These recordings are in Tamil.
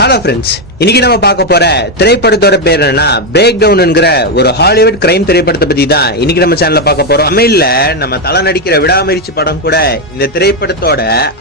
ஹலோ ஃப்ரெண்ட்ஸ், இன்னைக்கு நம்ம பார்க்க போற திரைப்படத்தோட பேர் என்னன்னா பிரேக் டவுன்ங்கிற ஒரு ஹாலிவுட் கிரைம் திரைப்படத்தை பத்தி தான் இன்னைக்கு நம்ம சேனல்ல பார்க்க போறோம். தமிழ்ல நம்ம தலை நடிக்கிற விடாமுயற்சி படம் கூட இந்த திரைப்படத்தோட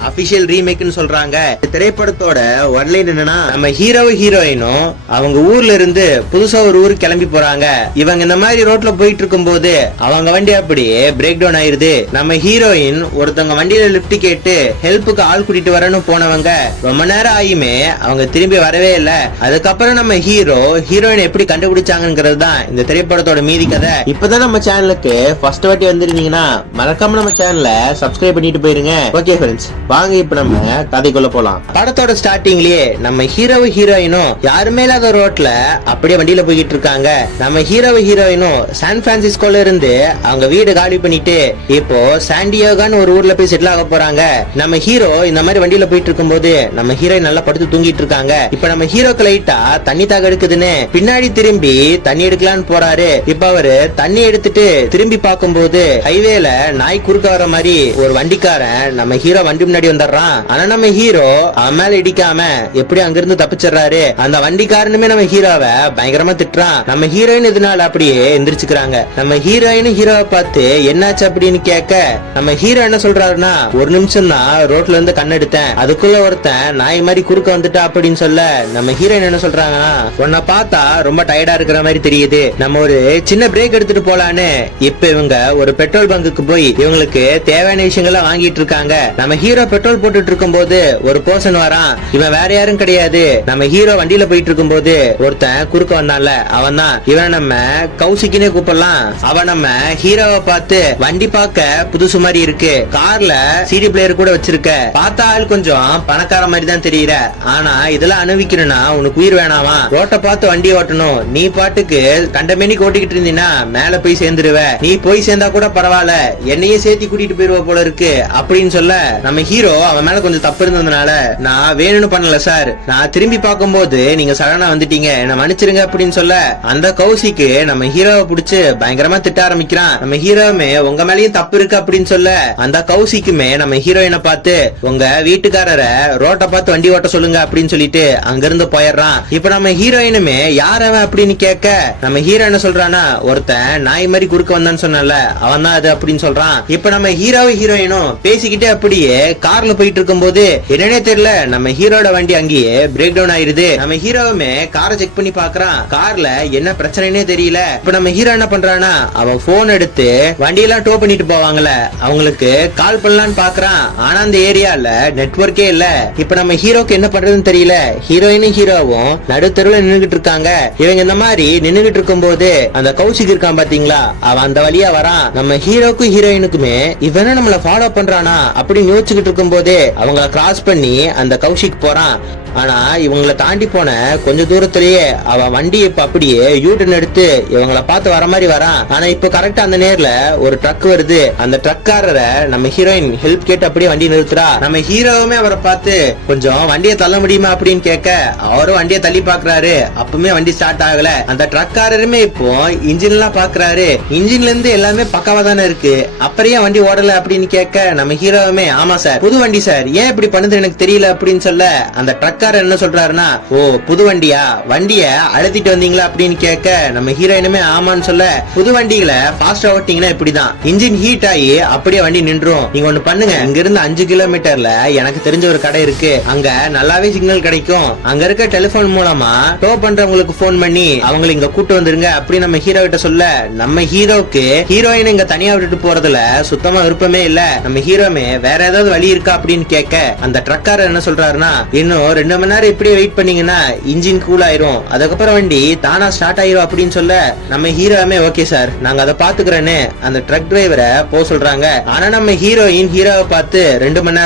அபிஷியல் ரீமேக்னு சொல்றாங்க. இந்த திரைப்படத்தோட ஒன்லைன் என்னன்னா, நம்ம ஹீரோயினும் அவங்க ஊர்ல இருந்து புதுசா ஒரு ஊருக்கு கிளம்பி போறாங்க. இவங்க இந்த மாதிரி ரோட்ல போயிட்டு இருக்கும் போது அவங்க வண்டி அப்படியே பிரேக் டவுன் ஆயிருது. நம்ம ஹீரோயின் ஒருத்தவங்க வண்டியில லிப்ட் கேட்டு ஹெல்ப்புக்கு ஆள் கூட்டிட்டு வரணும் போனவங்க ரொம்ப நேரம் ஆயுமே அவங்க திரும்பி வரவே இல்ல. அதுக்கப்புறம் நம்ம ஹீரோயின் எப்படி கண்டுபிடிச்சாங்கிறது தான் இந்த திரைப்படத்தோட மீதி கதை. இப்பதான் நம்ம சேனலுக்கு ஃபர்ஸ்ட் வாட்டி வந்திருந்தீங்கன்னா மறக்காம நம்ம சேனலை சப்ஸ்கிரைப் பண்ணிட்டு போயிருங்க. ஓகே ஃப்ரெண்ட்ஸ், வாங்க இப்ப நம்ம கதைக்குள்ள போலாம். படத்தோட ஸ்டார்டிங்லயே நம்ம ஹீரோயினும் யாருமே இல்லாத ரோட்ல அப்படியே வண்டியில போய்கிட்டு இருக்காங்க. நம்ம ஹீரோயினும் சான் பிரான்சிஸ்கோல இருந்து அவங்க வீடு காலி பண்ணிட்டு இப்போ சாண்டியோகான்னு ஒரு ஊர்ல போய் செட்டில் ஆக போறாங்க. நம்ம ஹீரோ இந்த மாதிரி வண்டியில போயிட்டு இருக்கும் போது நம்ம ஹீரோயின் நல்லா படுத்து தூங்கிட்டு இருக்காங்க. இப்ப நம்ம ஹீரோக்கு லைட்டா தண்ணி தாக எடுக்குதுன்னு பின்னாடி திரும்பி தண்ணி எடுக்கலான்னு போறாரு. இப்ப அவரு தண்ணி எடுத்துட்டு திரும்பி பார்க்கும்போது ஹைவேல நாய் குறுக்க வர மாதிரி ஒரு வண்டிக்காரன் நம்ம ஹீரோ வண்டி முன்னாடி வந்துடுறான். ஆனா நம்ம ஹீரோ அவன் மேல இடிக்காம எப்படி அங்கிருந்து தப்பிச்சிடறாரு. அந்த வண்டிக்காரனுமே நம்ம ஹீரோவை பயங்கரமா திட்டுறான். நம்ம ஹீரோயின் இதனால அப்படியே எந்திரிச்சுக்கிறாங்க. நம்ம ஹீரோவை பார்த்து என்னாச்சு அப்படின்னு கேட்க நம்ம ஹீரோ என்ன சொல்றாருன்னா, ஒரு நிமிஷம் தான் ரோட்ல இருந்து கண்ணெடுத்தேன், அதுக்குள்ள ஒருத்தன் நாய் மாதிரி குறுக்க வந்துட்டா அப்படின்னு சொல்ல நம்ம ஹீரோயின் என்ன சொல்றாங்கன்னா, உன்னை பார்த்தா ரொம்ப டயர்டா இருக்கிற மாதிரி தெரியுது, நம்ம ஒரு சின்ன பிரேக் எடுத்துட்டு போலான்னு இப்ப இவங்க ஒரு பெட்ரோல் பங்குக்கு போய் இவங்களுக்கு தேவையான விஷயங்கள்லாம் வாங்கிட்டு இருக்காங்க. நம்ம ஹீரோ பெட்ரோல் போட்டுட்டு இருக்கும் போது ஒரு பர்சன் வரான். இவன் வேற யாரும் கிடையாது, நம்ம ஹீரோ வண்டியில போயிட்டு இருக்கும் போது ஒருத்தன் குறுக்க வந்தான்ல அவன் தான். இவன் நம்ம கௌசிக்கினே கூப்பிடலாம். அவன் நம்ம ஹீரோவை பார்த்து, வண்டி பார்க்க புதுசு மாதிரி இருக்கு, கார்ல சிடி பிளேயர் கூட வச்சிருக்க, பார்த்தா ஆள் கொஞ்சம் பணக்கார மாதிரி தான் தெரியற, ஆனா இதெல்லாம் அனுபவிக்கணும்னா உனக்கு உயிர் வேணாமா, ரோட்டை பார்த்து வண்டி ஓட்டணும், நீ பாட்டுக்கு கண்டமேனிக்கு ஓட்டிக்கிட்டு இருந்தீங்கன்னா மேல போய் சேர்ந்துருவ, நீ போய் சேர்ந்தா கூட பரவாயில்ல என்னையே சேர்த்தி கூட்டிட்டு போயிருவ போல இருக்கு அப்படின்னு சொல்ல நம்ம ஹீரோ அவன் மேல கொஞ்சம் தப்பு இருந்ததுனால, நான் வேணும்னு பண்ணல சார், நான் திரும்பி பார்க்கும்போது நீங்க சடனா வந்துட்டீங்க, என்ன மன்னிச்சிருங்க அப்படின்னு சொல்ல அந்த கௌசிக்கு நம்ம ஹீரோவை பிடிச்சு பயங்கரமா திட்ட ஆரம்பிக்கிறான். நம்ம ஹீரோவுமே உங்க மேலயும் தப்பு இருக்கு அப்படின்னு சொல்ல அந்த கௌசிக்குமே நம்ம ஹீரோயினை பார்த்து, உங்க வீட்டுக்காரரை ரோட்டை பார்த்து வண்டி ஓட்ட சொல்லுங்க அப்படின்னு சொல்லிட்டு அங்கிருந்து போயிடுறான். இப்ப நம்ம ஹீரோயினுமே யார் அவன் அப்படின்னு கேட்க நம்ம ஹீரோ என்ன சொல்றானா, ஒருத்தன் நாய் மாதிரி குறுக்க வந்தான்னு சொன்னல அவன் தான் அது அப்படின்னு சொல்றான். இப்ப நம்ம ஹீரோயினும் பேசிக்கிட்டே அப்படியே கார்ல போயிட்டு இருக்கும் போது என்னன்னே தெரியல நம்ம ஹீரோட வண்டி அங்கேயே பிரேக் டவுன் ஆயிருது. நம்ம ஹீரோவுமே காரை செக் பண்ணி பாக்குறான், கார்ல என்ன பிரச்சனைனே தெரியல. இப்ப நம்ம ஹீரோ என்ன பண்றானா, அவன் போன் எடுத்து வண்டியெல்லாம் டோ பண்ணிட்டு போவாங்கல்ல அவங்களுக்கு கால் பண்ணலான்னு பாக்குறான். ஆனா அந்த ஏரியால நெட்வொர்க்கே இல்ல. இப்ப நம்ம ஹீரோக்கு என்ன பண்றதுன்னு தெரியல. ஹீரோவும் நடுத்தருவில் நின்னுகிட்டு இருக்காங்க. இவங்க இந்த மாதிரி நின்னுகிட்டு இருக்கும் போது அந்த கௌசிக் இருக்கான் பாத்தீங்களா, அவன் அந்த வழியா வரான். நம்ம ஹீரோக்கும் ஹீரோயினுக்குமே இவன நம்மள ஃபாலோ பண்றானா அப்படின்னு யோசிச்சுக்கிட்டு இருக்கும் போதே அவங்கள கிராஸ் பண்ணி அந்த கௌசிக் போறான். ஆனா இவங்களை தாண்டி போன கொஞ்ச தூரத்திலேயே அவன் வண்டி இப்ப அப்படியே யூட்டன் எடுத்து இவங்களை பார்த்து வர மாதிரி வரான். ஆனா இப்ப கரெக்டா அந்த நேர்ல ஒரு ட்ரக் வருது. அந்த ட்ரக்காரரை நம்ம ஹீரோயின் ஹெல்ப் கேட்டு அப்படியே வண்டி நிறுத்துறா. நம்ம ஹீரோவுமே அவரை பார்த்து கொஞ்சம் வண்டியை தள்ள முடியுமா அப்படின்னு கேட்க அவரும் வண்டியை தள்ளி பாக்குறாரு. அப்பவுமே வண்டி ஸ்டார்ட் ஆகல. அந்த ட்ரக்காரருமே இப்போ இன்ஜின் எல்லாம் பாக்குறாரு. இன்ஜின்ல இருந்து எல்லாமே பக்காவா தானே இருக்கு, அப்புறம் வண்டி ஓடல அப்படின்னு கேட்க நம்ம ஹீரோவுமே, ஆமா சார் புது வண்டி சார், ஏன் இப்படி பண்ணுது எனக்கு தெரியல அப்படின்னு சொல்ல அந்த ட்ரக்காரர் என்ன சொல்றாருன்னா, ஓ புது வண்டியா, வண்டிய அழுத்திட்டு வந்தீங்களா அப்படின்னு கேட்க நம்ம ஹீரோயினுமே ஆமான்னு சொல்ல, புது வண்டிகளை ஃபாஸ்டா ஓட்டிங்கன்னா இப்படிதான் இன்ஜின் ஹீட் ஆகி அப்படியே வண்டி நின்றும். நீங்க ஒண்ணு பண்ணுங்க, இங்க இருந்து 5 கிலோமீட்டர்ல எனக்கு தெரிஞ்ச ஒரு கடை இருக்கு, அங்க நல்லாவே சிக்னல் கிடைக்கும், அங்க இருக்க டெலிபோன் மூலமா டோ பண்றவங்களுக்கு போன் பண்ணி அவங்களை இங்க கூட்டு வந்துருங்க அப்படி நம்ம ஹீரோ கிட்ட சொல்ல, நம்ம ஹீரோக்கு ஹீரோயின் இங்க தனியா விட்டுட்டு போறதுல சுத்தமா விருப்பமே இல்ல. நம்ம ஹீரோமே வேற ஏதாவது வழி இருக்கா அப்படின்னு கேட்க அந்த ட்ரக்காரர் என்ன சொல்றாருன்னா, இன்னும் 2 மணி நேரம் இப்படியே வெயிட் பண்ணீங்கன்னா இன்ஜின் கூல் ஆயிரும், அதுக்கப்புறம் வண்டி தானா ஸ்டார்ட் ஆயிரும் அப்படின்னு சொல்ல நம்ம ஹீரோவுமே ஓகே சார் நாங்க அதை பாத்துக்கிறேன்னு அந்த ட்ரக் டிரைவரை போக சொல்றாங்க. ஆனா நம்ம ஹீரோவை பார்த்து 2 மணி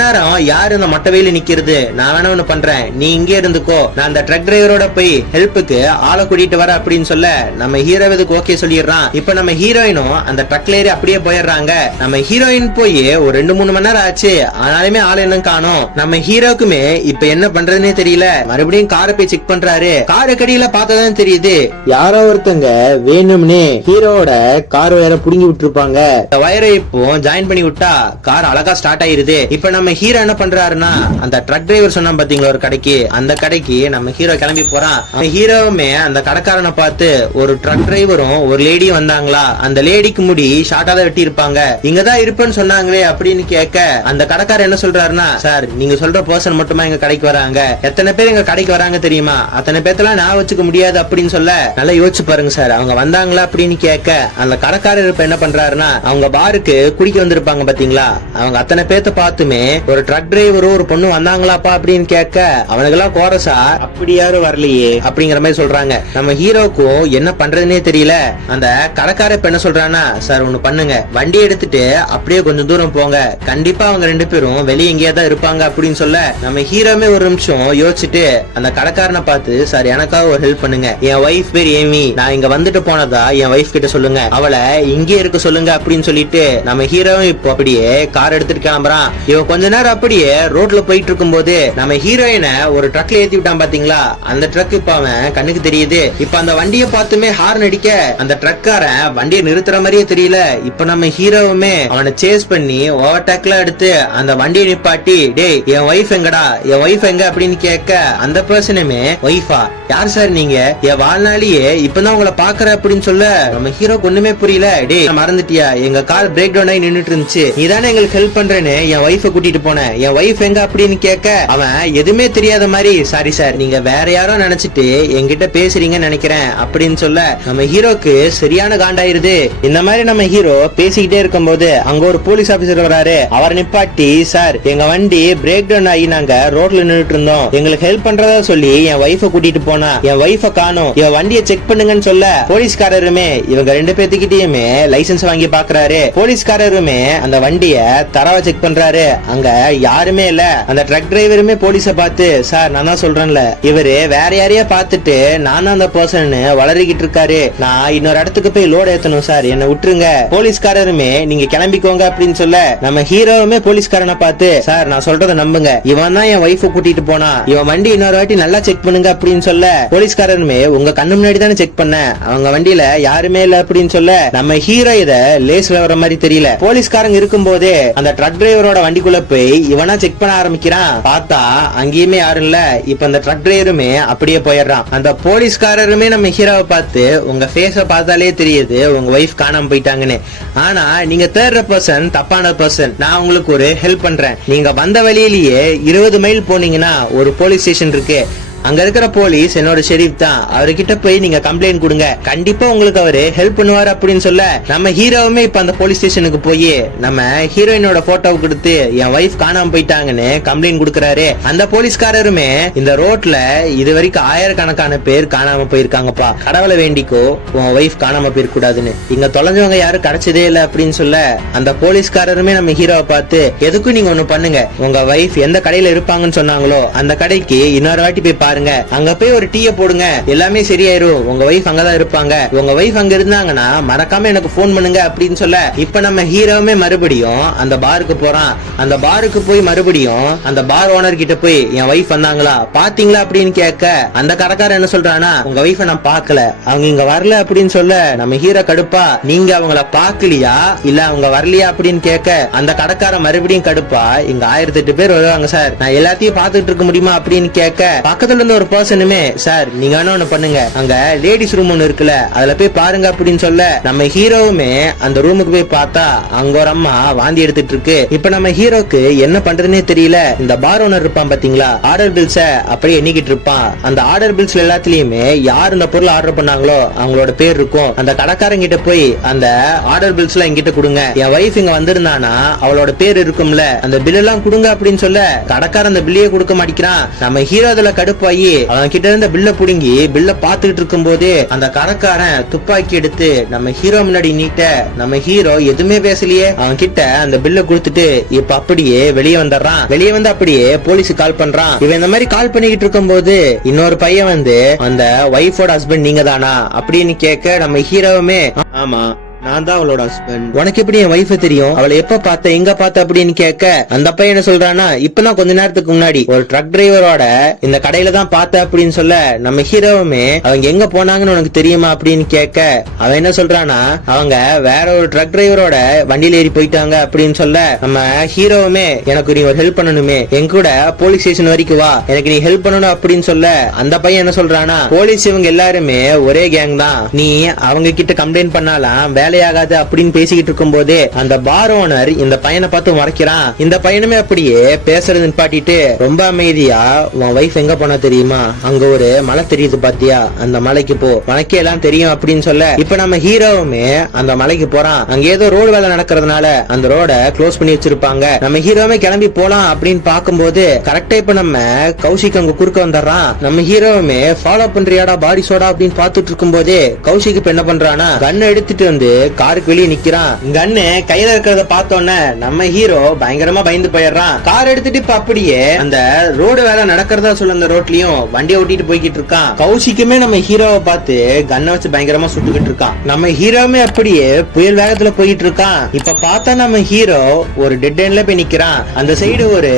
நேரம் யாரு இந்த மொட்டை வெயில நிக்கிறது, நான் வேணா ஒண்ணு பண்றேன், நீ இங்கே இருந்துக்கோ, நான் அந்த ட்ரக் டிரைவரோட போய் ஹெல்ப்புக்கு ஆளை கூட்டிட்டு வர அப்படின்னு சொல்ல நம்ம ஹீரோ இதுக்கு ஓகே சொல்லிடுறான். இப்ப நம்ம ஹீரோயினும் அந்த ட்ரக்ல ஏறி அப்படியே போயிடுறாங்க. நம்ம ஹீரோயின் போய் ஒரு 2-3 மணி நேரம் ஆச்சு, ஆனாலுமே ஆள் என்ன காணோம். நம்ம ஹீரோக்குமே இப்ப இப்ப என்ன பண்றதுன்னே தெரியல. மறுபடியும் காரை போய் செக் பண்றாரு. கார் கடியில பார்த்ததான் தெரியுது யாரோ ஒருத்தங்க வேணும்னே ஹீரோட கார் வேற புடுங்கி விட்டுருப்பாங்க. வயரை இப்போ ஜாயின் பண்ணி விட்டா கார் அழகா ஸ்டார்ட் ஆயிருது. இப்ப நம்ம ஹீரோ என்ன பண்றாருன்னா அந்த ட்ரக் டிரைவர் சொன்னா பாத்தீங்களா ஒரு கடைக்கு, அந்த கடைக்கு நம்ம ஹீரோ கிளம்பி போறான். ஹீரோவுமே அந்த கடைக்காரனை பார்த்து ஒரு ட்ரக் டிரைவரும் ஒரு லேடி வந்தாங்களா, அந்த லேடிக்கு முடி ஷார்ட்டா தான் வெட்டி இருப்பாங்க, இங்கதான் இருப்பேன்னு சொன்னாங்களே அப்படின்னு கேட்க அந்த கடைக்காரர் என்ன சொல்றாருன்னா, சார் நீங்க சொல்ற பர்சன் மட்டுமா எங்க கடைக்கு வராங்க, எத்தனை பேர் எங்க கடைக்கு வராங்க தெரியுமா, அத்தனை பேர்த்தெல்லாம் நான் வச்சுக்க முடியாது அப்படின்னு சொல்ல, நல்லா யோசிச்சு பாருங்க சார் அவங்க வந்தாங்களா அப்படின்னு கேட்க அந்த கடைக்காரர் இப்ப என்ன பண்றாருன்னா அவங்க பாருக்கு குடிக்க வந்திருப்பாங்க பாத்தீங்களா, அவங்க அத்தனை பேர்த்த பார்த்துமே ஒரு ட்ரக் டிரைவரும் ஒரு பொண்ணு வந்தாங்களாப்பா அப்படின்னு கேட்க அவனுக்கெல்லாம் கோரசா அப்படி யாரும் வரலையே அப்படிங்கிற மாதிரி சொல்றாங்க. நம்ம ஹீரோக்கும் என்ன பண்றதுன்னே தெரியல. அந்த கடைக்கார இப்ப என்ன சொல்றான்னா, சார் ஒண்ணு பண்ணுங்க, வண்டி எடுத்துட்டு அப்படியே கொஞ்சம் தூரம் போங்க, கண்டிப்பா அவங்க ரெண்டு பேரும் வெளியே எங்கேயா தான் இருப்பாங்க அப்படின்னு சொல்ல நம்ம ஹீரோமே ஒரு நிமிஷம் யோசிச்சுட்டு அந்த கடைக்காரனை பார்த்து, சார் எனக்காக ஒரு ஹெல்ப் பண்ணுங்க, என் வைஃப் பேர் ஏமி, நான் இங்க வந்துட்டு போனதா என் வைஃப் கிட்ட சொல்லுங்க, அவளை இங்கே இருக்க சொல்லுங்க அப்படின்னு சொல்லிட்டு நம்ம ஹீரோவும் இப்போ அப்படியே கார் எடுத்துட்டு கிளம்புறான். இவன் கொஞ்ச நேரம் அப்படியே ரோட்ல போயிட்டு இருக்கும் போது நம்ம ஹீரோயினை ஒரு ட்ரக்ல ஏத்தி விட்டான் பாத்தீங்களா, அந்த ட்ரக் இப்ப அவன் கண்ணுக்கு தெரியுது. இப்ப அந்த வண்டியை பார்த்துமே ஹார்ன் அடிக்க அந்த ட்ரக்காரன் வண்டியை நிறுத்துற மாதிரியே தெரியல. இப்ப நம்ம ஹீரோவுமே அவனை சேஸ் பண்ணி ஓவர்டேக்ல எடுத்து அந்த வண்டியை நிப்பாட்டி, டேய் என் வைஃப் எங்கடா, என் வைஃப் எங்க அப்படின்னு கேட்க அந்த பர்சனுமே, வைஃபா யார் சார் நீங்க, என் வாழ்நாளியே இப்பதான் உங்களை பாக்குற அப்படின்னு சொல்ல நம்ம ஹீரோக்கு ஒண்ணுமே புரியல. டேய் மறந்துட்டியா, எங்க கார் பிரேக் டவுன் ஆகி நின்னுட்டு இருந்துச்சு, நீதானே எங்களுக்கு ஹெல்ப் பண்றேன்னு என் வைஃப கூட்டிட்டு போனேன், என் வைஃப் எங்க அப்படின்னு கேட்க அவன் எதுவுமே தெரியாத மாதிரி, சாரி சார் நீங்க வேற யாரோ நினைச்சிட்டு என்கிட்ட பேசுறீங்கன்னு நினைக்கிறேன் அப்படின்னு சொல்ல நம்ம ஹீரோக்கு சரியான காண்டாயிருது. இந்த மாதிரி நம்ம ஹீரோ பேசிக்கிட்டே இருக்கும் போது அங்க ஒரு போலீஸ் ஆபீசர் வராரு. அவர் நிப்பாட்டி, சார் எங்க வண்டி பிரேக் டவுன் ஆகி நாங்க ரோட்ல நின்னுட்டு இருந்தோம், எங்களுக்கு ஹெல்ப் பண்றதா சொல்லி என் வைஃப கூட்டிட்டு போனா, என் வைஃப காணோம், என் வண்டியை செக் பண்ணுங்கன்னு சொல்ல போலீஸ்காரருமே இவங்க ரெண்டு பேத்துக்கிட்டயுமே லைசன்ஸ் வாங்கி பாக்குறாரு. போலீஸ்காரருமே அந்த வண்டிய தரவா செக் பண்றாரு. அங்க யாருமே இல்ல. அந்த ட்ரக் டிரைவருமே போலீஸ பார்த்து, சார் நான் தான் சொல்றேன்ல, இவரு வேற யாரையா பார்த்துட்டு நான் அந்த பர்சன் வளரிக்கிட்டு இருக்காரு, நான் இன்னொரு இடத்துக்கு போய் லோட் ஏத்தணும் சார், என்ன விட்டுருங்க. போலீஸ்காரருமே நீங்க கிளம்பிக்கோங்க அப்படின்னு சொல்ல நம்ம ஹீரோவுமே போலீஸ்காரனை பார்த்து, சார் நான் சொல்றத நம்புங்க, இவன் தான் என் வைஃப கூட்டிட்டு போனா, இவன் வண்டி இன்னொரு வாட்டி நல்லா செக் பண்ணுங்க அப்படின்னு சொல்ல போலீஸ்காரருமே உங்க கண்ணு முன்னாடி தானே செக் பண்ண, அவங்க வண்டியில யாருமே இல்ல அப்படின்னு சொல்ல நம்ம ஹீரோ இத லேஸ்ல வர மாதிரி தெரியல. போலீஸ்காரங்க இருக்கும் போதே அந்த ட்ரக் டிரைவரோட வண்டிக்குள்ள போய் இவனா செக் பண்ண ஆரம்பிக்கிறான். பார்த்தா அங்கேயுமே யாரும் இல்ல. இப்ப அந்த ட்ரக் டிரைவருமே அப்படியே போயிடுறான். அந்த போலீஸ்காரருமே நம்ம ஹீரோவை பார்த்து, உங்க ஃபேஸ பார்த்தாலே தெரியுது உங்க வைஃப் காணாம போயிட்டாங்கன்னு, ஆனா நீங்க தேர்ற பர்சன் தப்பான பர்சன், நான் உங்களுக்கு ஒரு ஹெல்ப் பண்றேன், நீங்க வந்த வழியிலேயே 20 மைல் போனீங்கன்னா ஒரு போலீஸ் ஸ்டேஷன் இருக்கு, அங்க இருக்கிற போலீஸ் என்னோட ஷெரீப் தான், அவர்கிட்ட போய் நீங்க கம்ப்ளைண்ட் கொடுங்க, கண்டிப்பா உங்களுக்கு அவரு ஹெல்ப் பண்ணுவாரு அப்படின்னு சொல்ல நம்ம ஹீரோவுமே இப்ப அந்த போலீஸ் ஸ்டேஷனுக்கு போய் நம்ம ஹீரோயினோட போட்டோவை கொடுத்து என் வைஃப் காணாம போயிட்டாங்கன்னு கம்ப்ளைண்ட் கொடுக்கறாரு. அந்த போலீஸ்காரருமே இந்த ரோட்ல இது வரைக்கும் ஆயிரக்கணக்கான பேர் காணாம போயிருக்காங்கப்பா, கடவுளை வேண்டிக்கோ உன் வைஃப் காணாம போயிருக்கூடாதுன்னு, இங்க தொலைஞ்சவங்க யாரும் கிடைச்சதே இல்ல அப்படின்னு சொல்ல அந்த போலீஸ்காரருமே நம்ம ஹீரோவை பார்த்து, எதுக்கும் நீங்க ஒண்ணு பண்ணுங்க, உங்க வைஃப் எந்த கடையில இருப்பாங்கன்னு சொன்னாங்களோ அந்த கடைக்கு இன்னொரு வாட்டி போய் பாருங்க, அங்க போய் ஒரு டீயை போடுங்க, எல்லாமே சரியாயிரும், உங்க வைஃப் அங்கதான் இருப்பாங்க, உங்க வைஃப் அங்க இருந்தாங்கன்னா மறக்காம எனக்கு போன் பண்ணுங்க அப்படின்னு சொல்ல இப்ப நம்ம ஹீரோவுமே மறுபடியும் அந்த பாருக்கு போறான். அந்த பாருக்கு போய் மறுபடியும் அந்த பார் ஓனர் கிட்ட போய் என் வைஃப் வந்தாங்களா பாத்தீங்களா அப்படின்னு கேட்க அந்த கடைக்காரன் என்ன சொல்றானா, உங்க வைஃப நான் பாக்கல, அவங்க இங்க வரல அப்படின்னு சொல்ல நம்ம ஹீரோ கடுப்பா, நீங்க அவங்கள பாக்கலையா இல்ல அவங்க வரலையா அப்படின்னு கேட்க அந்த கடைக்காரன் மறுபடியும் கடுப்பா, இங்க 1008 பேர் வருவாங்க சார், நான் எல்லாத்தையும் பாத்துட்டு இருக்க முடியுமா அப்படின்னு கேட்க பக்கத்துல ஒரு பர்சனுமே, சார் நீங்க ஒண்ணு பண்ணுங்க, அங்க லேடிஸ் ரூம் ஒண்ணு இருக்குல்ல அதுல போய் பாருங்க அப்படின்னு சொல்ல நம்ம ஹீரோவுமே அந்த ரூமுக்கு போய் பார்த்தா அங்க ஒரு அம்மா வாந்தி எடுத்துட்டு இருக்கு. இப்ப நம்ம ஹீரோக்கு என்ன பண்றதுன்னே தெரியல. இந்த பார் ஓனர் இருப்பான் பாத்தீங்களா, ஆர்டர் பில்ஸ அப்படியே எண்ணிக்கிட்டு இருப்பான். அந்த ஆர்டர் பில்ஸ் எல்லாத்துலயுமே யார் இந்த பொருள் ஆர்டர் பண்ணாங்களோ அவங்களோட பேர் இருக்கும். அந்த கடைக்காரங்க கிட்ட போய் அந்த ஆர்டர் பில்ஸ் எல்லாம் என்கிட்ட கொடுங்க, என் வைஃப் இங்க வந்திருந்தானா அவளோட பேர் இருக்கும்ல அந்த பில் எல்லாம் கொடுங்க அப்படின்னு சொல்ல கடைக்காரன் அந்த பில்லையே கொடுக்க மாட்டேங்கிறான். நம்ம ஹீரோ அதுல கடுப்பாயி அவன் கிட்ட இருந்த பில்ல புடுங்கி பில்ல பாத்துக்கிட்டு இருக்கும் போது அந்த கடைக்காரன் துப்பாக்கி எடுத்து நம்ம ஹீரோ முன்னாடி நீட்ட நம்ம ஹீரோ எதுவுமே பேசலையே, அவன் கிட்ட அந்த பில்ல கொடுத்துட்டு இப்ப அப்படியே வெளியே வந்துடுறான். வெளியே வந்து அப்படியே போலீஸுக்கு கால் பண்றான். இவன் இந்த மாதிரி கால் பண்ணிக்கிட்டு இருக்கும் போது இன்னொரு பையன் வந்து அந்த வைஃபோட ஹஸ்பண்ட் நீங்க தானா அப்படின்னு கேட்க நம்ம ஹீரோவுமே, ஆமா நான் தான் அவளோட ஹஸ்பண்ட். உனக்கு எப்படி என் வைஃப் தெரியும்? அவளை எப்ப பார்த்த, எங்க பார்த்த அப்படின்னு கேட்க அந்த பையன் என்ன சொல்றானா, இப்பதான் கொஞ்ச நேரத்துக்கு முன்னாடி ஒரு ட்ரக் டிரைவரோட இந்த கடையில தான் பார்த்த அப்படின்னு சொல்ல, நம்ம ஹீரோவுமே அவங்க எங்க போனாங்கன்னு உனக்கு தெரியுமா அப்படின்னு கேட்க அவன் என்ன சொல்றானா, அவங்க வேற ஒரு ட்ரக் டிரைவரோட வண்டியில ஏறி போயிட்டாங்க அப்படின்னு சொல்ல, நம்ம ஹீரோவுமே எனக்கு நீ ஒரு ஹெல்ப் பண்ணணுமே, என் கூட போலீஸ் ஸ்டேஷன் வரைக்கும் வா, எனக்கு நீ ஹெல்ப் பண்ணணும் அப்படின்னு சொல்ல, அந்த பையன் என்ன சொல்றானா, போலீஸ் இவங்க எல்லாருமே ஒரே கேங் தான், நீ அவங்க கிட்ட கம்ப்ளைண்ட் பண்ணாலாம் வேலையாகாது அப்படின்னு பேசிக்கிட்டு இருக்கும் போதே அந்த பார் ஓனர் இந்த பையனை பார்த்து மறைக்கிறான். இந்த பையனுமே அப்படியே பேசுறது நிப்பாட்டிட்டு ரொம்ப அமைதியா, உன் வைஃப் எங்க போனா தெரியுமா, அங்க ஒரு மலை தெரியுது பாத்தியா, அந்த மலைக்கு போ, உனக்கே எல்லாம் தெரியும் அப்படின்னு சொல்ல, இப்ப நம்ம ஹீரோவுமே அந்த மலைக்கு போறான். அங்க ஏதோ ரோடு வேலை நடக்கிறதுனால அந்த ரோட க்ளோஸ் பண்ணி வச்சிருப்பாங்க. நம்ம ஹீரோவுமே கிளம்பி போலாம் அப்படின்னு பாக்கும்போது கரெக்டா இப்ப நம்ம கௌஷிக் அங்க குறுக்க வந்துடுறான். நம்ம ஹீரோவுமே ஃபாலோ பண்றியாடா பாடி சோடா அப்படின்னு பாத்துட்டு இருக்கும் போதே கௌஷிக் இப்ப என்ன பண்றானா, கண்ணை எடுத்துட்டு வந்து காருக்கு வெளியே நிக்கிறான். கண்ணு கையில இருக்கிறத பார்த்தோன்னே நம்ம ஹீரோ பயங்கரமா பயந்து போயிடுறான். கார் எடுத்துட்டு இப்ப அப்படியே அந்த ரோடு வேலை நடக்கிறதா சொல்ல அந்த ரோட்லயும் வண்டியை ஓட்டிட்டு போய்கிட்டு இருக்கான். கௌஷிக்குமே நம்ம ஹீரோவை பார்த்து கண்ணை வச்சு பயங்கரமா சுட்டுக்கிட்டு இருக்கான். நம்ம ஹீரோவுமே அப்படியே புயல் வேகத்துல போயிட்டு இருக்கான். இப்ப பார்த்தா நம்ம ஹீரோ ஒரு டெட் எண்ட்ல போய் நிக்கிறான். அந்த சைடு ஒரு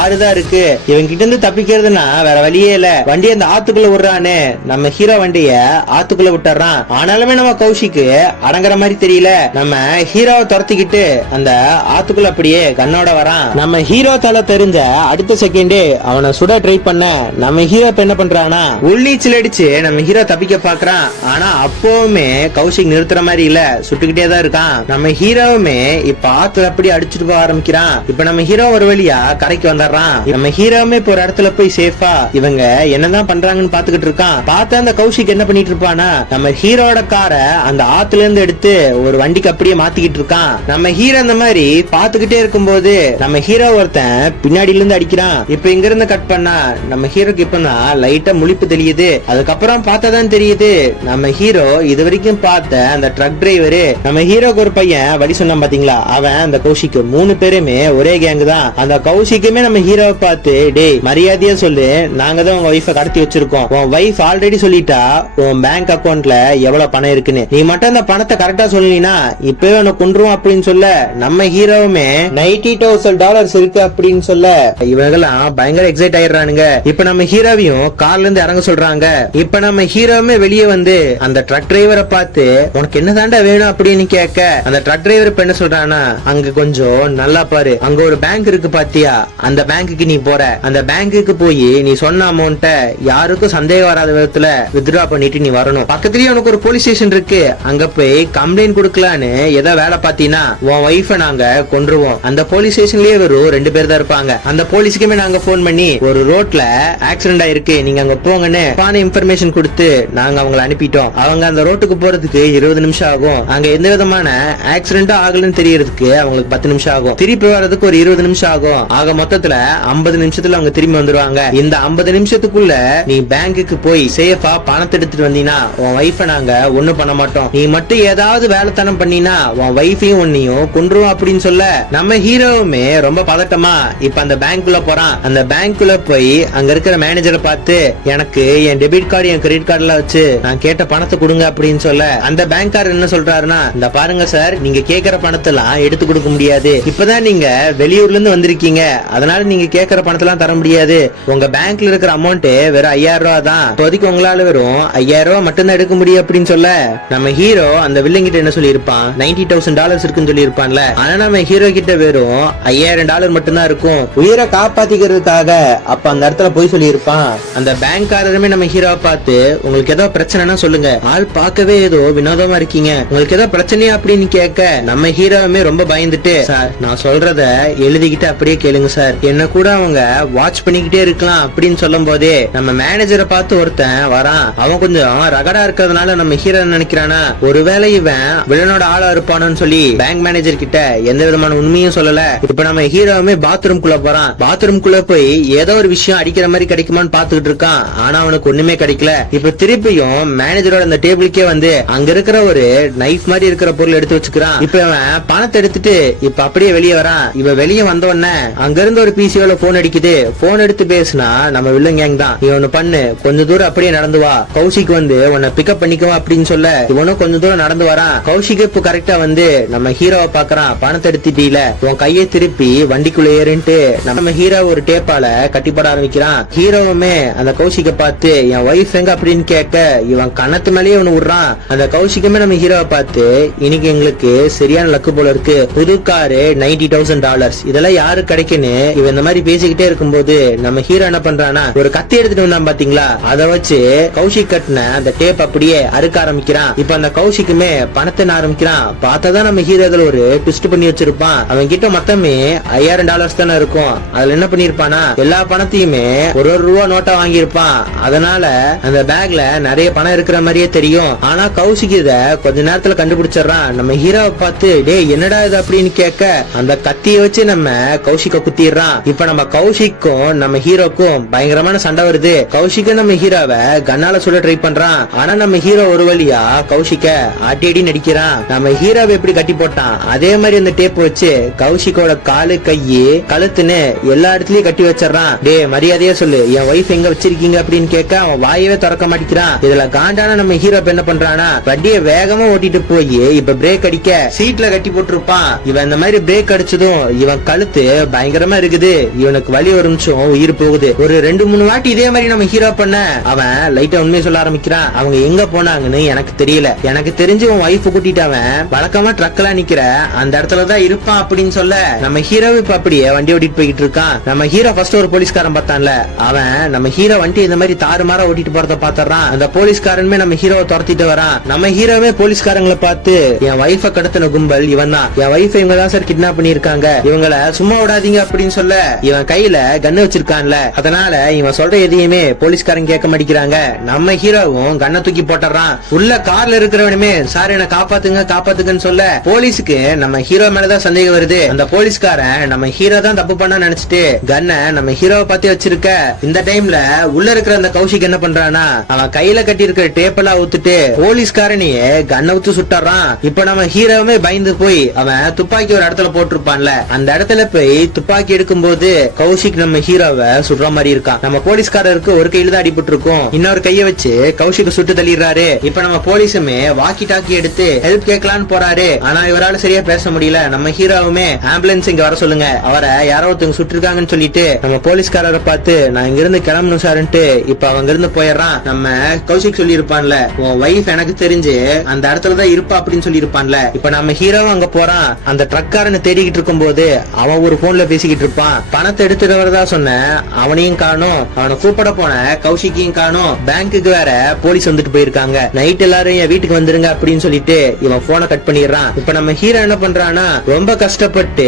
ஆறுதான் இருக்கு. இவன் கிட்ட இருந்து தப்பிக்கிறதுனா வேற வழியே இல்ல. வண்டி அந்த ஆத்துக்குள்ள விடுறானே, நம்ம ஹீரோ வண்டிய ஆத்துக்குள்ள விட்டுறான். ஆனாலுமே நம்ம கௌஷிக்கு அடங்குற மாதிரி தெரியல. நம்ம ஹீரோவை துரத்திக்கிட்டு அந்த ஆத்துக்குள்ள அப்படியே கண்ணோட வரான். நம்ம ஹீரோ தலை தெரிஞ்ச அடுத்த செகண்டே அவனை சுட ட்ரை பண்ண நம்ம ஹீரோ என்ன பண்றானா, உள்ளீச்சில் அடிச்சு நம்ம ஹீரோ தப்பிக்க பாக்குறான். ஆனா அப்பவுமே கௌஷிக் நிறுத்துற மாதிரி இல்ல, சுட்டுக்கிட்டே தான் இருக்கான். நம்ம ஹீரோவுமே இப்ப ஆத்துல அப்படி அடிச்சுட்டு போக ஆரம்பிக்கிறான். இப்ப நம்ம ஹீரோ ஒரு வழியா கரைக்கு வந்துடுறான். நம்ம ஹீரோவுமே இப்ப ஒரு இடத்துல போய் சேஃபா இவங்க என்னதான் பண்றாங்கன்னு பாத்துக்கிட்டு இருக்கான். பார்த்த அந்த கௌஷிக் என்ன பண்ணிட்டு இருப்பானா, நம்ம ஹீரோட காரை அந்த ஆத்துல இருந்து எடுத்து ஒரு வண்டிக்கு அப்படியே மாத்திக்கிட்டு இருக்கான். நம்ம ஹீரோ அந்த மாதிரி பாத்துக்கிட்டே இருக்கும்போது நம்ம ஹீரோ ஒருத்தன் பின்னாடில இருந்து அடிக்கிறான். இப்ப இங்க இருந்து கட் பண்ணா நம்ம ஹீரோக்கு இப்பதான் லைட்டா முழிப்பு தெரியுது. அதுக்கப்புறம் பார்த்தாதான் தெரியுது நம்ம ஹீரோ இது வரைக்கும் பார்த்த அந்த ட்ரக் டிரைவரு நம்ம ஹீரோக்கு ஒரு பையன் வழி சொன்னான் பாத்தீங்களா, அவன் அந்த கௌஷிக் 3 பேருமே ஒரே கேங் தான். அந்த கௌஷிக்குமே நம்ம ஹீரோவை பார்த்து, டேய் மரியாதையா சொல்லு, நாங்க தான் உங்க வைஃபை கடத்தி வச்சிருக்கோம், உன் வைஃப் ஆல்ரெடி சொல்லிட்டா உன் பேங்க் அக்கவுண்ட்ல எவ்வளவு பணம் இருக்குன்னு, நீ மட்டும் அந்த பணத்தை கரெக்டா சொல்லீனா இப்பவே உனக்கு கொன்றுவோம் அப்படின்னு சொல்ல, நம்ம ஹீரோவுமே $90,000 இருக்கு அப்படின்னு சொல்ல இவங்கெல்லாம் பயங்கர எக்ஸைட் ஆயிடுறானுங்க. இப்ப நம்ம ஹீரோவையும் கார்ல இருந்து இறங்க சொல்றாங்க. இப்ப நம்ம ஹீரோவுமே வெளியே வந்து அந்த ட்ரக் டிரைவரை பார்த்து, உனக்கு என்ன தாண்டா வேணும் அப்படின்னு கேட்க அந்த ட்ரக் டிரைவர் இப்ப என்ன சொல்றானா, அங்க கொஞ்சம் நல்லா பாரு, அங்க ஒரு பேங்க் இருக்கு பாத்தியா, அந்த பேங்க்குக்கு நீ போற, அந்த பேங்க்குக்கு போய் நீ சொன்ன அமௌண்ட்டை யாருக்கும் சந்தேகம் வராத விதத்துல வித்ட்ரா பண்ணிட்டு நீ வரணும். பக்கத்துலயே உனக்கு ஒரு போலீஸ் ஸ்டேஷன் இருக்கு, அங்க போய் கம்ப்ளைண்ட் கொடுக்கலான்னு ஏதோ வேலை பாத்தீங்கன்னா உன் வைஃபை நாங்க கொன்றுவோம். அந்த போலீஸ் ஸ்டேஷன்லயே வெறும் 2 பேர் தான் இருப்பாங்க. அந்த போலீஸுக்குமே நாங்க போன் பண்ணி ஒரு ரோட்ல ஆக்சிடென்ட் ஆயிருக்கு, நீங்க அங்க போங்கன்னு இன்ஃபர்மேஷன் கொடுத்து நாங்க அவங்களை அனுப்பிட்டோம். அவங்க அந்த ரோட்டுக்கு போறதுக்கு 20 நிமிஷம் ஆகும். அங்க எந்த விதமான ஆக்சிடென்ட்டும் ஆகலன்னு தெரியறதுக்கு அவங்களுக்கு 10 நிமிஷம் ஆகும். திருப்பி வர்றதுக்கு ஒரு 20 நிமிஷம் ஆகும். ஆக மொத்தத்துல 50 நிமிஷத்துல அவங்க திரும்பி வந்துருவாங்க. இந்த 50 நிமிஷத்துக்குள்ள நீ பேங்குக்கு போய் சேஃபா பணத்தை எடுத்துட்டு வந்தீங்கன்னா உன் வைஃபை நாங்க ஒண்ணும் பண்ண மாட்டோம். நீ மட்டும் ஏதாவது வேலைத்தனம் பண்ணினா உன் வைஃபையும் உன்னையும் கொன்றுவோம் அப்படின்னு சொல்ல, நம்ம ஹீரோவுமே ரொம்ப பதட்டமா இப்ப அந்த பேங்க்குள்ள போறான். அந்த பேங்க்குள்ள போய் அங்க இருக்கிற மேனேஜரை பார்த்து, எனக்கு என் டெபிட் கார்டு என் கிரெடிட் கார்டுல வச்சு நான் கேட்ட பணத்தை கொடுங்க அப்படின்னு சொல்ல, அந்த பேங்க்காரர் என்ன சொல்றாருன்னா, இந்த பாருங்க சார், நீங்க கேட்கிற பணத்தெல்லாம் எடுத்து கொடுக்க முடியாது, இப்பதான் நீங்க வெளியூர்ல இருந்து வந்திருக்கீங்க, அதனால நீங்க கேட்கிற பணத்தெல்லாம் தர முடியாது, உங்க பேங்க்ல இருக்கிற அமௌண்ட் வெறும் 5000 ரூபாய் தான், இப்போதைக்கு உங்களால வெறும் 5000 ரூபாய் மட்டும் தான் எடுக்க முடியும் அப்படின்னு சொல்ல, நம்ம ஹீரோ அந்த வில்லன் கிட்ட என்ன சொல்லியிருப்பான், $90,000 இருக்குன்னு சொல்லியிருப்பான்ல. ஆனா நம்ம ஹீரோ கிட்ட வெறும் $5000 மட்டும் தான் இருக்கும். உயிரை காப்பாத்திக்கிறதுக்காக அப்ப அந்த இடத்துல போய் சொல்லியிருப்பான். அந்த பேங்க்காரருமே நம்ம ஹீரோவை பார்த்து, உங்களுக்கு ஏதோ பிரச்சனைனா சொல்லுங்க, ஆள் பார்க்கவே ஏதோ வினோதமா இருக்கீங்க, உங்களுக்கு ஏதோ பிரச்சனையா அப்படின்னு கேட்க நம்ம ஹீரோவுமே ரொம்ப பயந்துட்டு, சார் நான் சொல்றத எழுதிக்கிட்டு அப்படியே கேளுங்க சார், என்ன கூட அவங்க வாட்ச் பண்ணிக்கிட்டே இருக்கலாம் அப்படின்னு சொல்லும் போதே நம்ம மேனேஜரை பார்த்து ஒருத்தன் வரான். அவன் கொஞ்சம் ரகடா இருக்கிறதுனால நம்ம ஹீரோ நினைக்கிறானா, ஒருவேளை இவன் வில்லனோட ஆளா இருப்பானு சொல்லி பேங்க் மேனேஜர் கிட்ட எந்த விதமான உண்மையும் சொல்லல. இப்ப நம்ம ஹீரோவுமே பாத்ரூம் குள்ள போறான். பாத்ரூம் குள்ள போய் ஏதோ ஒரு விஷயம் அடிக்கிற மாதிரி கிடைக்குமான்னு பாத்துக்கிட்டு இருக்கான். ஆனா அவனுக்கு ஒண்ணுமே கிடைக்கல. இப்ப திருப்பியும் மேனேஜரோட அந்த டேபிளுக்கே வந்து அங்க இருக்கிற ஒரு நைஃப் மாதிரி இருக்கிற பொருள் எடுத்து வச்சுக்கிறான். இப்ப அவன் பணத்தை எடுத்துட்டு இப்ப அப்படியே வெளியே வரான். இவ வெளியே வந்த உடனே அங்க இருந்து ஒரு பிசியோல போன் அடிக்குது. போன் எடுத்து பேசினா நம்ம வில்லன் கேங் தான். நீ ஒண்ணு பண்ணு, கொஞ்ச தூரம் அப்படியே நடந்து வா, கௌஷிக் வந்து உன்னை பிக்கப் பண்ணிக்குவா அப்படின்னு சொல்ல இவனும் கொஞ்ச தூரம் நடந்து வரான். பண்றான், கௌஷிக் இப்ப கரெக்டா வந்து நம்ம ஹீரோவை பாக்குறான். பணத்தை எடுத்துட்டீல, உன் கையை திருப்பி வண்டிக்குள்ள ஏறின்ட்டு நம்ம ஹீரோ ஒரு டேப்பால கட்டிப்பட ஆரம்பிக்கிறான். ஹீரோவுமே அந்த கௌஷிக்க பார்த்து என் ஒய்ஃப் எங்க அப்படின்னு கேட்க இவன் கணத்து மேலேயே ஒண்ணு விடுறான். அந்த கௌஷிக்குமே நம்ம ஹீரோவை பார்த்து இன்னைக்கு எங்களுக்கு சரியான லக்கு போல இருக்கு, புது காரு $90,000 இதெல்லாம் யாரு கிடைக்குன்னு இவன் இந்த மாதிரி பேசிக்கிட்டே இருக்கும்போது நம்ம ஹீரோ என்ன பண்றானா ஒரு கத்தி எடுத்துட்டு வந்தான் பாத்தீங்களா, அதை வச்சு கௌஷிக் கட்டின அந்த டேப் அப்படியே அறுக்க ஆரம்பிக்கிறான். இப்ப அந்த கௌஷிக்குமே பணத்தை ஆரம்பிக்கிறான். பார்த்ததான் நம்ம ஹீரோ அதுல ஒரு ட்விஸ்ட் பண்ணி வச்சிருப்பான். அவன் கிட்ட மொத்தமே $5,000 தானே இருக்கும். அதுல என்ன பண்ணிருப்பானா எல்லா பணத்தையுமே ஒரு ரூபா நோட்டா வாங்கியிருப்பான். அதனால அந்த பேக்ல நிறைய பணம் இருக்கிற மாதிரியே தெரியும். ஆனா கௌஷிக் இத கொஞ்ச நேரத்துல கண்டுபிடிச்சிடறான். நம்ம ஹீரோவை பார்த்து டே என்னடா இது அப்படின்னு கேட்க அந்த கத்தியை வச்சு நம்ம கௌஷிக்க குத்திடுறான். இப்ப நம்ம கௌஷிக்கும் நம்ம ஹீரோக்கும் பயங்கரமான சண்டை வருது. கௌஷிக்க நம்ம ஹீரோவை கண்ணால சுட ட்ரை பண்றான். ஆனா நம்ம ஹீரோ ஒரு வழியா கௌஷிக்க அடி நடிக்கிறான். நம்ம ஹீரோவை எப்படி கட்டி போட்டான் அதே மாதிரி அந்த டேப் வச்சு கௌஷிக்கோட காலு கையி கழுத்துன்னு எல்லா இடத்துலயும் கட்டி வச்சிடறான். டே மரியாதையா சொல்லு என் ஒய்ஃப் எங்க வச்சிருக்கீங்க அப்படின்னு கேட்க அவன் வாயவே திறக்க மாட்டேங்கிறான். இதுல காண்டான நம்ம ஹீரோ என்ன பண்றானா வண்டியை வேகமா ஓட்டிட்டு போய் இப்ப பிரேக் அடிக்க சீட்ல கட்டி போட்டிருப்பான். இவன் இந்த மாதிரி பிரேக் அடிச்சதும் இவன் கழுத்து பயங்கரமா இருக்குது. இவனுக்கு வலி ஒரு நிமிஷம் உயிர் போகுது. ஒரு 2-3 வாட்டி இதே மாதிரி நம்ம ஹீரோ பண்ண அவன் லைட்டா உண்மையை சொல்ல ஆரம்பிக்கிறான். அவங்க எங்க போனாங்கன்னு எனக்கு தெரியல, எனக்கு தெரிஞ்சு உன் ஒய்ஃப் கூட்டிட்டு அவன் வழக்கமா ட்ரக்ல நிக்கிற அந்த இடத்துலதான் இருப்பான் அப்படின்னு சொல்ல நம்ம ஹீரோ இப்ப அப்படியே வண்டி ஓட்டிட்டு போயிட்டு இருக்கான். நம்ம ஹீரோ ஃபர்ஸ்ட் ஒரு போலீஸ்காரன் பார்த்தான்ல, அவன் நம்ம ஹீரோ வண்டி இந்த மாதிரி தாறுமாறா ஓட்டிட்டு போறத பாத்துறான். அந்த போலீஸ்காரனுமே நம்ம ஹீரோவை துரத்திட்டு வரான். நம்ம ஹீரோவே போலீஸ்காரங்களை பார்த்து என் ஒய்ஃப கடத்தின கும்பல் இவன் தான், என் ஒய்ஃப் இவங்க தான் சார் கிட்னாப் பண்ணிருக்காங்க, இவங்களை சும்மா விடாதீங்க அப்படின்னு சொல்ல இவன் கையில கன்னு வச்சிருக்கான்ல, அதனால இவன் சொல்ற எதையுமே போலீஸ்காரன் கேட்க மாட்டேங்கிறாங்க. நம்ம ஹீரோவும் கண்ணை தூக்கி போட்டுறான். உள்ள கார்ல இருக்கிறவனுமே சார் என்ன காப்பாத்துங்க காப்பாத்துங்கன்னு சொல்ல போலீஸுக்கு நம்ம ஹீரோ மேலதான் சந்தேகம் வருது. அந்த போலீஸ்காரன் நம்ம ஹீரோ தான் தப்பு பண்ண நினைச்சிட்டு கண்ணை நம்ம ஹீரோவை பார்த்து வச்சிருக்க. இந்த டைம்ல உள்ள இருக்கிற அந்த கௌஷிக் என்ன பண்றானா அவன் கையில கட்டி இருக்கிற டேப்பெல்லாம் ஊத்துட்டு போலீஸ்காரனையே கண்ணை ஊத்து சுட்டுறான். இப்ப நம்ம ஹீரோவுமே பயந்து போய் அவன் துப்பாக்கி ஒரு இடத்துல போட்டிருப்பான்ல, அந்த இடத்துல போய் துப்பாக்கி எடுக்கும் போது கௌஷிக் நம்ம ஹீரோவை சுடுற மாதிரி இருக்கான். நம்ம போலீஸ்காரருக்கு ஒரு கையில தான் அடிபட்டு இருக்கும், இன்னொரு கைய வச்சு கௌஷிக் சுட்டு தள்ளிடுறாரு. இப்ப நம்ம போலீஸுமே வாக்கி டாக்கி எடுத்து ஹெல்ப் கேட்கலான்னு போறாரு. ஆனா இவரால சரியா பேச முடியல. நம்ம ஹீரோவுமே ஆம்புலன்ஸ் இங்க வர சொல்லுங்க, அவரை யாரோ ஒருத்தவங்க சுட்டிருக்காங்கன்னு சொல்லிட்டு நம்ம போலீஸ்காரரை பார்த்து நான் இங்க இருந்து கிளம்பணும் சார்ன்ட்டு இப்ப அவங்க இருந்து போயிடுறான். நம்ம கௌஷிக் சொல்லி இருப்பான்ல உன் வைஃப் எனக்கு தெரிஞ்சு அந்த இடத்துலதான் இருப்பா அப்படின்னு சொல்லி இருப்பான்ல. இப்ப நம்ம ஹீரோவும் அங்க போறான். அந்த ட்ரக்காரனை தேடிக்கிட்டு இருக்கும் போது அவன் ஒரு போன்ல பேசிக்கிட்டு இருப்பான். பணத்தை எடுத்துட்டு வரதா சொன்ன அவனையும் காணும், அவனை கூப்பிட போன கௌஷிக்கையும் காணும். பேங்குக்கு வேற போலீஸ் வந்துட்டு போயிருக்காங்க. நைட் எல்லாரும் என் வீட்டுக்கு வந்துருங்க அப்படின்னு சொல்லிட்டு இவன் போனை கட் பண்ணிடுறான். இப்ப நம்ம ஹீரோ என்ன பண்றானா ரொம்ப கஷ்டப்பட்டு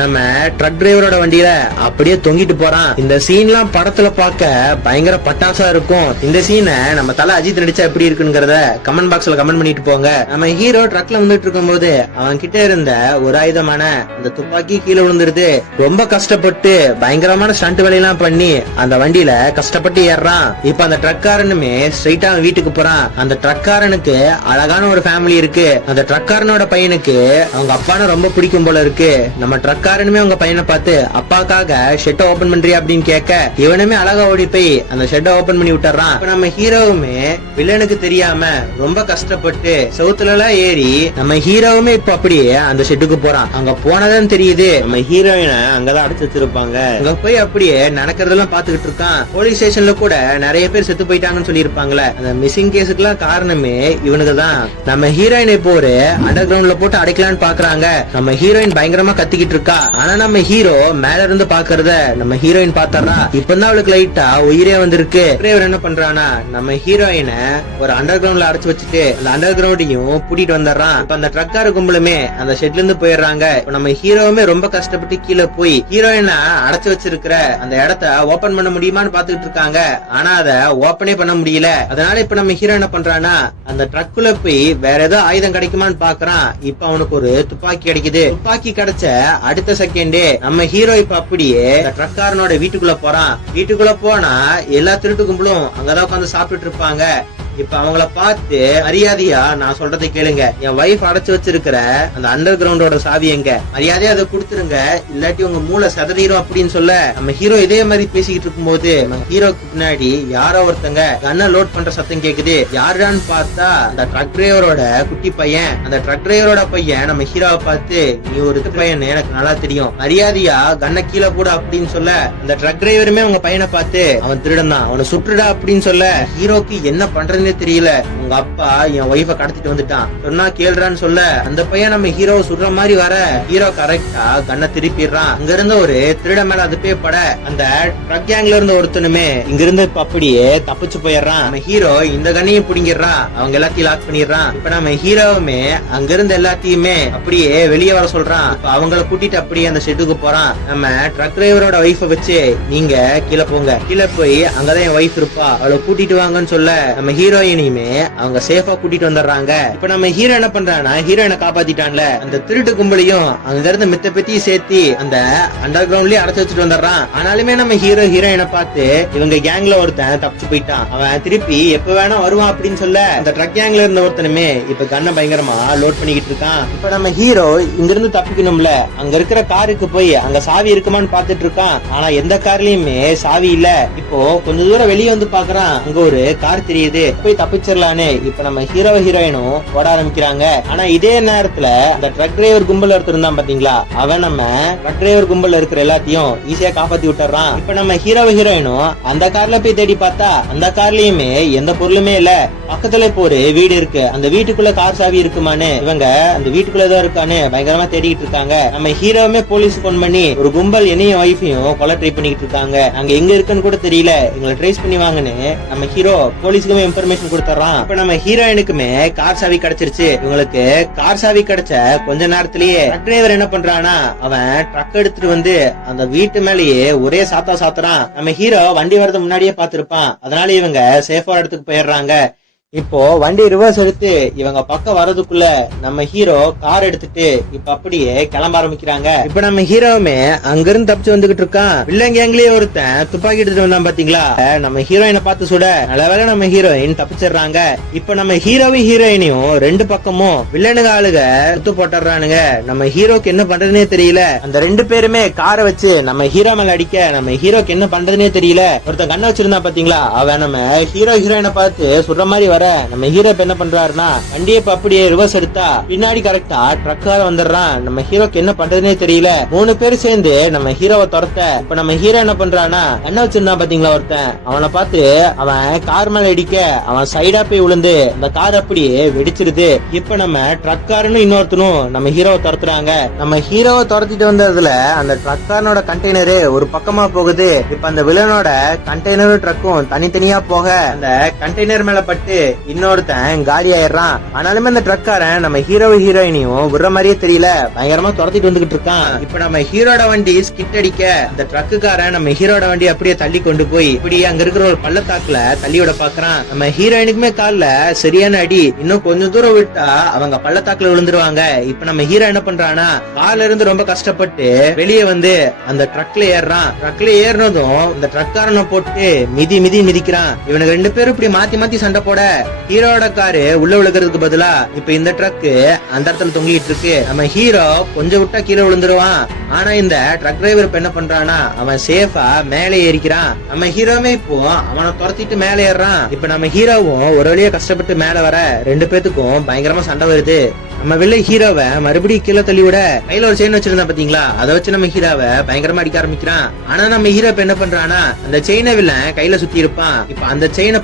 நம்ம ட்ரக் டிரைவரோட வண்டியில அப்படியே தொங்கிட்டு போறான். இந்த சீன்லாம் படத்துல பார்க்க பயங்கர பட்டாசா இருக்கும். இந்த சீனை நம்ம தல அஜித் நடிச்சா எப்படி இருக்குங்கிறத கமெண்ட் பாக்ஸ்ல கமெண்ட் பண்ணிட்டு போங்க. நம்ம ஹீரோ ட்ரக்ல வந்துட்டு இருக்கும் போது அவன் கிட்ட இருந்த ஒரு ஆயுதமான அந்த துப்பாக்கி கீழே விழுந்துருது. ரொம்ப கஷ்டப்பட்டு பயங்கரமான ஸ்டண்ட் வேலையெல்லாம் பண்ணி அந்த வண்டியில கஷ்டப்பட்டு ஏறான். இப்ப அந்த ட்ரக்காரனுமே ஸ்ட்ரைட்டா அவன் வீட்டுக்கு போறான். அந்த ட்ரக்காரனுக்கு அழகான ஒரு ஃபேமிலி இருக்கு. அந்த ட்ரக்காரனோட பையனுக்கு அவங்க அப்பான ரொம்ப பிடிக்கும் போல இருக்கு. நம்ம ட்ரக்காரனுமே அவங்க பையனை பார்த்து அப்பாக்காக ஷெட்டை ஓபன் பண்றியா அப்படின்னு கேட்க இவனுமே அழகா ஓடி போய் அந்த ஷெட்டை ஓபன் பண்ணி விட்டுறான். இப்ப நம்ம ஹீரோவுமே வில்லனுக்கு தெரியாம ரொம்ப கஷ்டப்பட்டு செவுத்துல எல்லாம் ஏறி நம்ம ஹீரோவுமே இப்ப அப்படியே அந்த ஷெட்டுக்கு போறான். அங்க போனதான் தெரியுது நம்ம ஹீரோயினை அங்கதான் அடைச்சு வச்சிருப்பாங்க. அங்க போய் அப்படியே நடக்கிறதெல்லாம் பாத்துக்கிட்டு இருக்கான். போலீஸ் ஸ்டேஷன்ல கூட நிறைய பேர் செத்து போயிட்டாங்கன்னு சொல்லி இருப்பாங்களே, அந்த மிஸ்ஸிங் கேஸுக்கு எல்லாம் காரணமே இவனுக்கு தான். நம்ம ஹீரோயினை இப்போ ஒரு அண்டர் கிரவுண்ட்ல போட்டு அடைக்கலான்னு பாக்குறாங்க. நம்ம ஹீரோயின் பயங்கரமா கத்திக்கிட்டு இருக்கா. ஆனா நம்ம ஹீரோ மேல இருந்து பாக்குறத நம்ம ஹீரோயின் பாத்தா இப்பதான் அவளுக்கு லைட்டா உயிரே வந்திருக்கு. இவர் என்ன பண்றானா நம்ம ஹீரோயினை ஒரு அண்டர் கிரவுண்ட்ல அடைச்சு வச்சுட்டு அந்த அண்டர் கிரவுண்டையும் கூட்டிட்டு வந்துடுறான். இப்ப அந்த ட்ரக்கார கும்பலுமே அந்த ஷெட்ல இருந்து போயிடுறாங்க. நம்ம ஹீரோவுமே ரொம்ப கஷ்டப்பட்டு கீழே போய் ஹீரோயினை அடைச்சு வச்சிருக்கிற அந்த இடத்த ஓபன் பண்ண முடியுமான்னு பாத்துக்கிட்டு இருக்காங்க. ஆனா அதை ஓபனே பண்ண முடியல. அதனால இப்ப நம்ம ஹீரோ என்ன பண்றானா அந்த ட்ரக்குள்ள போய் வேற ஏதோ ஆயுதம் கிடைக்குமான்னு பாக்குறான். இப்ப அவனுக்கு ஒரு துப்பாக்கி கிடைக்குது. துப்பாக்கி கிடைச்ச அடுத்த செகண்டே நம்ம ஹீரோ இப்ப அப்படியே ட்ரக்காரனோட வீட்டுக்குள்ள போறான். வீட்டுக்குள்ள போனா எல்லா திருட்டு கும்பலும் அங்கதான் உட்காந்து சாப்பிட்டு இருப்பாங்க. இப்ப அவங்கள பார்த்து மரியாதையா நான் சொல்றதை கேளுங்க, என் வைஃப் அடைச்சு வச்சிருக்கிற அந்த அண்டர் கிரவுண்டோட சாவி எங்க, மரியாதையா அதை கொடுத்துருங்க, இல்லாட்டி உங்க மூளை சதறீரும் அப்படின்னு சொல்ல நம்ம ஹீரோ இதே மாதிரி பேசிக்கிட்டு இருக்கும் போது நம்ம ஹீரோக்கு பின்னாடி யாரோ ஒருத்தங்க கன்னை லோட் பண்ற சத்தம் கேக்குது. யாருடான்னு பார்த்தா அந்த ட்ரக் டிரைவரோட குட்டி பையன். அந்த ட்ரக் டிரைவரோட பையன் நம்ம ஹீரோவை பார்த்து நீ ஒரு பையன் எனக்கு நல்லா தெரியும், மரியாதையா கண்ணை கீழே போட அப்படின்னு சொல்ல அந்த ட்ரக் டிரைவருமே உங்க பையனை பார்த்து அவன் திருடன் தான், அவனை சுட்டுடா அப்படின்னு சொல்ல ஹீரோக்கு என்ன பண்றதுன்னே தெரியல. உங்க அப்பா என் ஒய்ஃபை கடத்திட்டு வந்துட்டான், சொன்னா கேள்றான்னு சொல்ல அந்த பையன் நம்ம ஹீரோவை சுடுற மாதிரி வர ஹீரோ கரெக்டா கண்ணை திருப்பிடுறான். அங்க இருந்த ஒரு திருட மேல அது பட அந்த ட்ரக் கேங்ல இருந்த ஒருத்தனுமே இங்க இருந்து அப்படியே தப்பிச்சு போயிடுறான். நம்ம ஹீரோ இந்த கண்ணையும் பிடிங்கிடுறான், அவங்க எல்லாத்தையும் லாக் பண்ணிடுறான். இப்ப நம்ம ஹீரோவுமே அங்க இருந்த எல்லாத்தையுமே அப்படியே வெளியே வர சொல்றான். இப்ப அவங்கள கூட்டிட்டு அப்படியே அந்த ஷெட்டுக்கு போறான். நம்ம ட்ரக் டிரைவரோட ஒய்ஃபை வச்சு நீங்க கீழே போங்க, கீழே போய் அங்கதான் என் ஒய்ஃப் இருப்பா, அவளை கூட்டிட்டு வாங்கன்னு சொல்ல நம்ம ஹீரோயினையுமே அவங்க சேஃபா கூட்டிட்டு வந்துடுறாங்க. இப்ப நம்ம ஹீரோ என்ன பண்றான்னா ஹீரோயினை காப்பாத்திட்டான்ல அந்த திருட்டு கும்பலையும் அங்க இருந்து மித்த பத்தியும் சேர்த்து அந்த அண்டர் கிரவுண்ட்லயே அடைச்சு வச்சுட்டு வந்துடுறான். ஆனாலுமே நம்ம ஹீரோயினை பார்த்து இவங்க கேங்ல ஒருத்தன் தப்பிச்சு போயிட்டான், அவன் திருப்பி எப்ப வேணா வருவான் அப்படின்னு சொல்ல அந்த ட்ரக் கேங்ல இருந்த ஒருத்தனுமே இப்ப கண்ணை பயங்கரமா லோட் பண்ணிக்கிட்டு இருக்கான். இப்ப நம்ம ஹீரோ இங்க இருந்து தப்பிக்கணும்ல, அங்க இருக்கிற காருக்கு போய் அங்க சாவி இருக்குமான்னு பாத்துட்டு இருக்கான். ஆனா எந்த கார்லயுமே சாவி இல்ல. இப்போ கொஞ்ச தூரம் வெளியே வந்து பாக்குறான், அங்க ஒரு கார் தெரியுது, போய் தப்பிச்சிடலான்னு இப்ப நம்ம ஹீரோயினும் ஓட ஆரம்பிக்கிறாங்க. ஆனா இதே நேரத்துல அந்த ட்ரக் டிரைவர் கும்பல் ஒருத்தர் இருந்தான் பாத்தீங்களா, அவன் நம்ம ட்ரக் டிரைவர் கும்பல் இருக்கிற எல்லாத்தையும் ஈஸியா காப்பாத்தி விட்டுறான். இப்ப நம்ம ஹீரோயினும் அந்த கார்ல போய் தேடி பார்த்தா அந்த கார்லயுமே எந்த பொருளுமே இல்ல. பக்கத்துல இப்போ ஒரு வீடு இருக்கு, அந்த வீட்டுக்குள்ள கார் சாவி இருக்குமான்னு இவங்க அந்த வீட்டுக்குள்ளதான் இருக்கான்னு பயங்கரமா தேடிட்டு இருக்காங்க. நம்ம ஹீரோவுமே போலீஸ் போன் பண்ணி ஒரு கும்பல் என்னையும் ஒய்ஃபையும் கொலை ட்ரை பண்ணிட்டு இருக்காங்க, அங்க எங்க இருக்குன்னு கூட தெரியல, எங்களை ட்ரேஸ் பண்ணி வாங்கன்னு நம்ம ஹீரோ போலீஸுக்குமே இன்ஃபர்மேஷன் கொடுத்துறான். இப்ப நம்ம ஹீரோயினுக்குமே கார் சாவி கிடைச்சிருச்சு. இவங்களுக்கு கார் சாவி கிடைச்ச கொஞ்ச நேரத்திலேயே ட்ரக் டிரைவர் என்ன பண்றானா அவன் ட்ரக் எடுத்துட்டு வந்து அந்த வீட்டு மேலேயே ஒரே சாத்துறான். நம்ம ஹீரோ வண்டி வரது முன்னாடியே பாத்துருப்பான், அதனால இவங்க சேஃபா இடத்துக்கு போயிடுறாங்க. இப்போ வண்டி ரிவர்ஸ் எடுத்து இவங்க பக்கம் வரதுக்குள்ள நம்ம ஹீரோ கார் எடுத்துட்டு இப்ப அப்படியே கிளம்ப ஆரம்பிக்கிறாங்க. இப்ப நம்ம ஹீரோவுமே அங்கிருந்து தப்பிச்சு வந்துகிட்டு இருக்கான். வில்லன் கேங்லயே ஒருத்தன் துப்பாக்கி எடுத்துட்டு வந்தான் பாத்தீங்களா, நம்ம ஹீரோயினை பார்த்து சுட நல்லவேளை நம்ம ஹீரோயின் தப்பிச்சிடுறாங்க. இப்ப நம்ம ஹீரோயினையும் ரெண்டு பக்கமும் வில்லனுங்க ஆளுக சுத்து போட்டுறானுங்க. நம்ம ஹீரோக்கு என்ன பண்றதுனே தெரியல. அந்த ரெண்டு பேருமே காரை வச்சு நம்ம ஹீரோ மேல அடிக்க நம்ம ஹீரோக்கு என்ன பண்றதுனே தெரியல. ஒருத்தன் கண்ணை வச்சிருந்தா பாத்தீங்களா, அவன் நம்ம ஹீரோயினை பார்த்து சுடுற மாதிரி நம்ம ஹீரோ என்ன பண்றாருன்னா வண்டியை அப்படியே ரிவர்ஸ் எடுத்தா பின்னாடி கரெக்டா ட்ரக்கார வந்துடுறான். நம்ம ஹீரோக்கு என்ன பண்றதுனே தெரியல. மூணு பேர் சேர்ந்து நம்ம ஹீரோவை துரத்த இப்ப நம்ம ஹீரோ என்ன பண்றானா கண்ணை வச்சிருந்தான் பாத்தீங்களா ஒருத்தன், அவனை பார்த்து அவன் கார் மேல இடிக்க அவன் சைடா போய் விழுந்து அந்த கார் அப்படியே வெடிச்சிருது. இப்ப நம்ம ட்ரக்காரனும் இன்னொருத்தனும் நம்ம ஹீரோவை துரத்துறாங்க. நம்ம ஹீரோவை துரத்திட்டு வந்ததுல அந்த ட்ரக்காரனோட கண்டெய்னரு ஒரு பக்கமா போகுது. இப்ப அந்த வில்லனோட கண்டெய்னரும் ட்ரக்கும் தனித்தனியா போக அந்த கண்டெய்னர் மேல பட்டு இன்னொருத்தன் காலி ஆயிடுறான். ஆனாலுமே அந்த ட்ரக்காரன் நம்ம ஹீரோயினையும் விடுற மாதிரியே தெரியல, பயங்கரமா துரத்திட்டு வந்துகிட்டு இருக்கான். இப்ப நம்ம ஹீரோட வண்டி ஸ்கிட் அடிக்க அந்த ட்ரக்குக்காரன் நம்ம ஹீரோட வண்டி அப்படியே தள்ளி கொண்டு போய் இப்படி அங்க இருக்கிற ஒரு பள்ளத்தாக்குல தள்ளிவிட பாக்குறான். நம்ம ஹீரோயினுக்குமே கால்ல சரியான அடி, இன்னும் கொஞ்சம் தூரம் விட்டா அவங்க பள்ளத்தாக்குல விழுந்துருவாங்க. இப்ப நம்ம ஹீரோ என்ன பண்றானா கால்ல இருந்து ரொம்ப கஷ்டப்பட்டு வெளியே வந்து அந்த ட்ரக்ல ஏறான். ட்ரக்ல ஏறினதும் இந்த ட்ரக்காரனை போட்டு மிதிக்கிறான். இவனுக்கு ரெண்டு பேரும் இப்படி மாத்தி சண்டை போட ஹீரோட காரு உள்ள விழுக்கிறதுக்கு பதிலா இப்ப இந்த ட்ரக் அந்த இடத்துல தொங்கிட்டு இருக்கு. நம்ம ஹீரோ கொஞ்சம் விட்டா கீழே விழுந்துருவான். ஆனா இந்த ட்ரக் டிரைவர் இப்ப என்ன பண்றானா அவன் சேஃபா மேலே ஏறிக்கிறான். நம்ம ஹீரோவே இப்போ அவனை துரத்திட்டு மேலே ஏறான். இப்ப நம்ம ஹீரோவும் ஒரு வழியா கஷ்டப்பட்டு மேல வர ரெண்டு பேத்துக்கும் பயங்கரமா சண்டை வருது. நம்ம வில்லை ஹீரோவை மறுபடியும் கீழே தள்ளி விட கையில ஒரு செயின் வச்சிருந்தா பாத்தீங்களா, அதை வச்சு நம்ம ஹீரோவை பயங்கரமா அடிக்க ஆரம்பிக்கிறான். ஆனா நம்ம ஹீரோ இப்ப என்ன பண்றானா அந்த செயினை வில்லன் கையில சுத்தி இருப்பான். இப்ப அந்த செயினை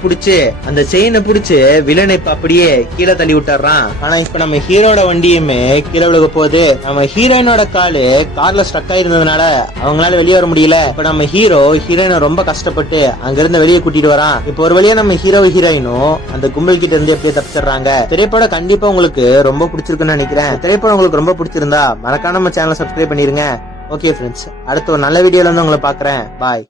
புடிச்சு வில்லனை இப்ப அப்படியே கீழே தள்ளி விட்டுறான். ஆனா இப்ப நம்ம ஹீரோட வண்டியுமே கீழே விழுக போகுது. நம்ம ஹீரோயினோட கார்ல ஸ்ட்ரக் ஆயிருந்ததுனால அவங்களால வெளியே வர முடியல. இப்ப நம்ம ஹீரோயினை ரொம்ப கஷ்டப்பட்டு அங்க இருந்து வெளியே கூட்டிட்டு வரான். இப்ப ஒரு வழியா நம்ம ஹீரோயினும் அந்த கும்பல் கிட்ட இருந்து எப்படியே தப்பிச்சிடுறாங்க. திரைப்படம் கண்டிப்பா உங்களுக்கு ரொம்ப பிடிச்சிருக்குன்னு நினைக்கிறேன். திரைப்படம் உங்களுக்கு ரொம்ப பிடிச்சிருந்தா மறக்காம நம்ம சேனலை சப்ஸ்கிரைப் பண்ணிருங்க. ஓகே ஃப்ரெண்ட்ஸ், அடுத்த ஒரு நல்ல வீடியோல வந்து உங்களை பாக்குறேன். பாய்.